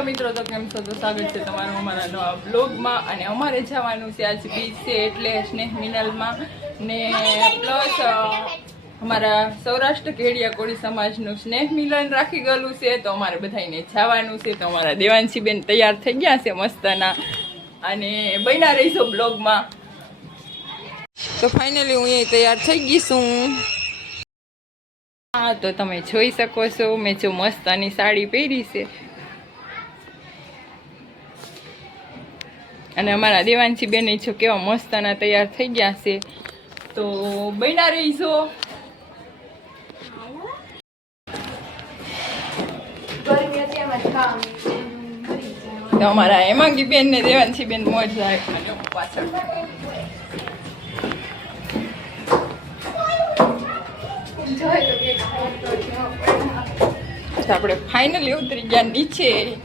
Hello મિત્રો, તો કેમ છો? તો સ્વાગત છે તમારું અમારા નવા બ્લોગમાં. અને અમારે જવાનું છે આજ બીચ છે એટલે સ્નેહ મિનલમાં ને પ્લસ અમારા સૌરાષ્ટ્ર ઘેડિયા કોળી સમાજનું સ્નેહ મિલન રાખી ગયેલું છે, તો અમારે બધાને જવાનું છે. તો અમારા દેવાંશીબેન તૈયાર થઈ ગયા છે મસ્તના, અને બન્યા રહીશો બ્લોગમાં. તો ફાઇનલી હું અહીં તૈયાર થઈ ગઈ છું. હા, તો તમે જોઈ શકો છો મેં જો મસ્તની સાડી પહેરી છે, અને અમારા દેવાંશી બેન છો કેવા મસ્તના તૈયાર થઈ ગયા છે. તો બન્યા રહીશો. તો અમારા હેમાંગી બેન ને દેવાંશી બેન મોજ આવે પાછળ. આપણે ફાઇનલી ઉતરી ગયા નીચે.